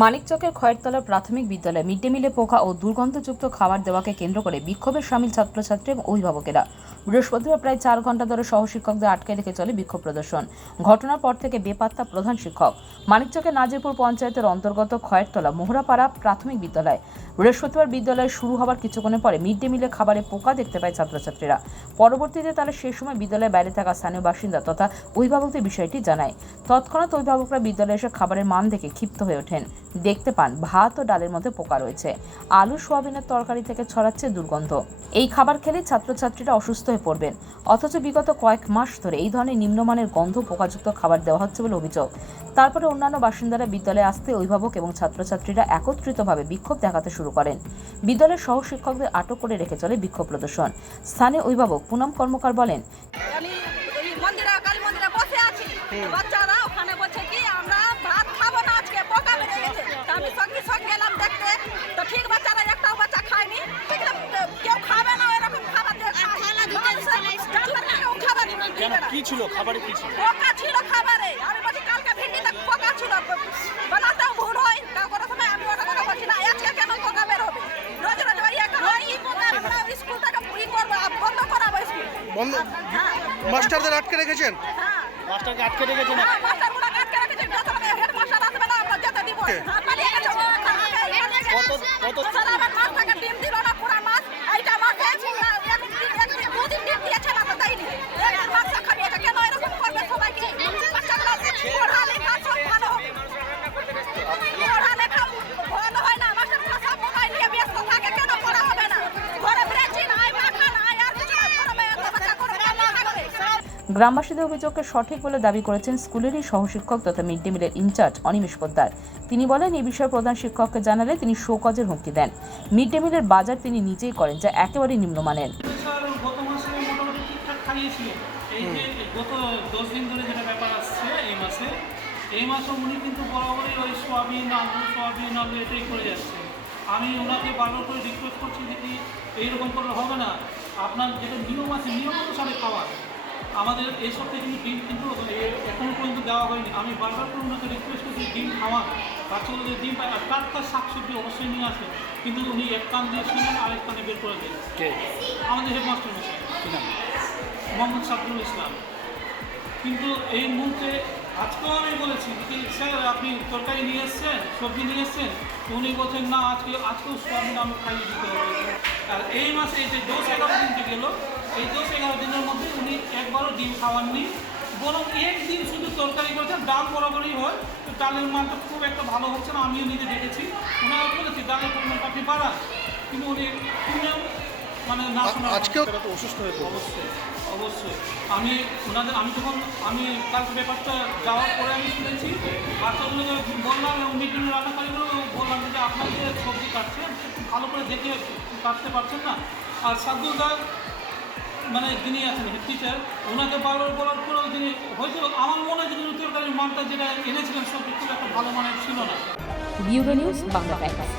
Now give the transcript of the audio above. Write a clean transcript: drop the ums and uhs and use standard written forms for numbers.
মানিকচকের খয়েরতলা প্রাথমিক বিদ্যালয়ে mid day মিলে পোকা ও দুর্গন্ধযুক্ত খাবার দেওয়াকে কেন্দ্র করে বিক্ষোভে সামিল ছাত্রছাত্রী এবং অভিভাবকেরা বৃহস্পতিবার প্রায় 4 ঘন্টা ধরে সহশিক্ষকদের আটকে রেখে চলে বিক্ষোভ প্রদর্শন। ঘটনার পর থেকে বেপাত্তা প্রধান শিক্ষক। মানিকচকের নাজিরপুর পঞ্চায়েতের অন্তর্গত খয়েরতলা মোহরাপাড়া প্রাথমিক বিদ্যালয় বৃহস্পতিবার বিদ্যালয়ে শুরু হওয়ার কিছুক্ষণের পরে মিড ডে মিলে খাবারে পোকা দেখতে পায় ছাত্রছাত্রীরা। পরবর্তীতে তারা সেই সময় বিদ্যালয়ের বাইরে থাকা স্থানীয় বাসিন্দা তথা অভিভাবকদের বিষয়টি জানায়। তৎক্ষণাৎ অভিভাবকরা বিদ্যালয়ে এসে খাবারের মান দেখে ক্ষিপ্ত হয়ে ওঠেন। দেখতে পান ভাত ও ডালের মধ্যে পোকা রয়েছে। আলু সোয়াবিনের তরকারি থেকে ছড়াচ্ছে দুর্গন্ধ। এই খাবার খেলে ছাত্রছাত্রীরা অসুস্থ হয়ে পড়বেন। অথচ বিগত কয়েক মাস ধরে এই ধরনের নিম্নমানের গন্ধ পোকাযুক্ত খাবার দেওয়া হচ্ছে বলে অভিযোগ। তারপরে অন্যান্য বাসিন্দারা বিদ্যালয়ে আসতে অভিভাবক এবং ছাত্রছাত্রীরা একত্রিতভাবে বিক্ষোভ দেখাতে শুরু করেন। বিদ্যালয়ের সহ শিক্ষকদের আটক করে রেখে চলে বিক্ষোভ প্রদর্শন। স্থানীয় অভিভাবক পুনম কর্মকার বলেন, বাচ্চারা ওখানে বলছে কি আমরা ভাত খাবো না, আজকে পোকা বেড়ে গেছে। আমি সঙ্গে সঙ্গে গেলাম দেখতে, তো ঠিক বাচ্চারা একটাও বাচ্চা খায়নি। কেউ খাবে না এরকম খাবার দিয়ে কি ছিল খাবারে? কি ছিল? পোকা ছিল খাবারে। আমি বলছি কালকে ভিন্ডিতে পোকা ছিল, বানাতেও ভুল হয় কোনো সময়। আমি ওটা কথা বলছি না, আজকে কেন পোকা বের হবে? রোজ রোজ এই পোকা আমরা স্কুলটাকে বন্ধ করাবো। স্কুল বন্ধ? হ্যাঁ। মাস্টারদের আটকে রেখেছেন? হ্যাঁ, মাস্টারকে আটকে রেখেছেন? মাস্টারগুলোকে আটকে রেখেছেন। যতক্ষণ হেডমাস্টার আসবে না আমরা যেতে দিব। পালিয়ে গেছে। কত স্যার আমার মাছ টাকা ডিম দিল না, পুরা মাছ। এইটা মাছ একদিন দুদিন ডিম দিয়েছে না, তো দেয়নি। একদিন মাছ খাবিয়েছে। কেন এরকম করবে সবাইকে? বাচ্চাগুলো পড়ালেখা সব ভালো হবে, পড়ালেখা ভালো হয় না। মাস্টারগুলো সব মোবাইল নিয়ে ব্যস্ত থাকে, কেন পড়া হবে না? ঘরে ফিরেছি নাই, মাখা নাই, আর কিছু নাই। বাচ্চা করে গ্রামবাসীদের অভিযোগকে সঠিক বলে দাবি করেছেন স্কুলেরই সহশিক্ষক তথা মিড ডে মিলের ইনচার্জ অনিমেষ পোদ্দার। তিনি বলেন, এই বিষয়ে প্রধান শিক্ষককে জানালে তিনি শোকজের হুমকি দেন। মিড ডে মিলের বাজার তিনি নিজেই করেন, যা একেবারেই নিম্নমানের। গত মাসে মোটামুটি ঠিকঠাক খাইয়েছিল। এই যে গত 10 দিন ধরে যেটা ব্যাপার আসছে এই মাসে উনি কিন্তু বরাবরই ওই সোয়াবিন আলু এটাই করে যাচ্ছে। আমি ওনাকে বারবার করে রিকোয়েস্ট করছি যে কি এইরকম করলে হবে না, আপনার যেটা নিয়ম আছে নিয়ম অনুসারে খাওয়া। আমাদের এই সপ্তাহে কিন্তু ডিম কিন্তু এখনও পর্যন্ত দেওয়া হয়নি। আমি বারবার করে ওনাকে রিকোয়েস্ট করছি ডিম খাওয়া, বাচ্চাগুলোদের ডিম পায়। আর টাটকা শাকসবজি অবশ্যই নিয়ে আসে, কিন্তু উনি এক কান দিয়ে শুনেন আরেক কানে বের করে দেন। আমাদের হেডমাস্টার মশাই মোহাম্মদ সাবরুল ইসলাম। কিন্তু এই মুহূর্তে আজকেও আমি বলেছি যে স্যার আপনি তরকারি নিয়ে এসছেন, সবজি নিয়ে এসছেন, উনি বলছেন না আজকেও সোয়াবিন আমি খাইয়ে দিতে হবে। আর এই মাসে এই যে 10-11 দিন যে গেল, এই 10-11 দিনের মধ্যে উনি একবারও ডিম খাওয়াননি, বরং একদিন শুধু তরকারি করেছেন। ডাল বরাবরই হয়, তো ডালের মানটা খুব একটা ভালো হচ্ছে না। আমিও নিজে দেখেছি, ওনারা বলেছি ডালের পরিমাণটা আপনি বাড়ান, কিন্তু উনি শুনেও মানে না শোনা। আজকেও তো অসুস্থ হয়ে পড়ে। অবশ্যই আমি যখন কালকে ব্যাপারটা যাওয়ার পরে আমি শুনেছি, বাচ্চাগুলোকে বললাম এবং মিটিংয়ে রান্নাকারীগুলো বললাম যে আপনার যে সবজি কাটছেন ভালো করে দেখে কাটতে পারছেন না। আর সাবদুল দা মানে যিনি আছেন হেড টিচার, ওনাকে বারবার বলার পরেও তিনি হয়তো আমার মনে হয় যে তরকারির মানটা যেটা এনেছিলেন সবজি খুব একটা ভালো মানের ছিল না। Bureau news, Bangla Times.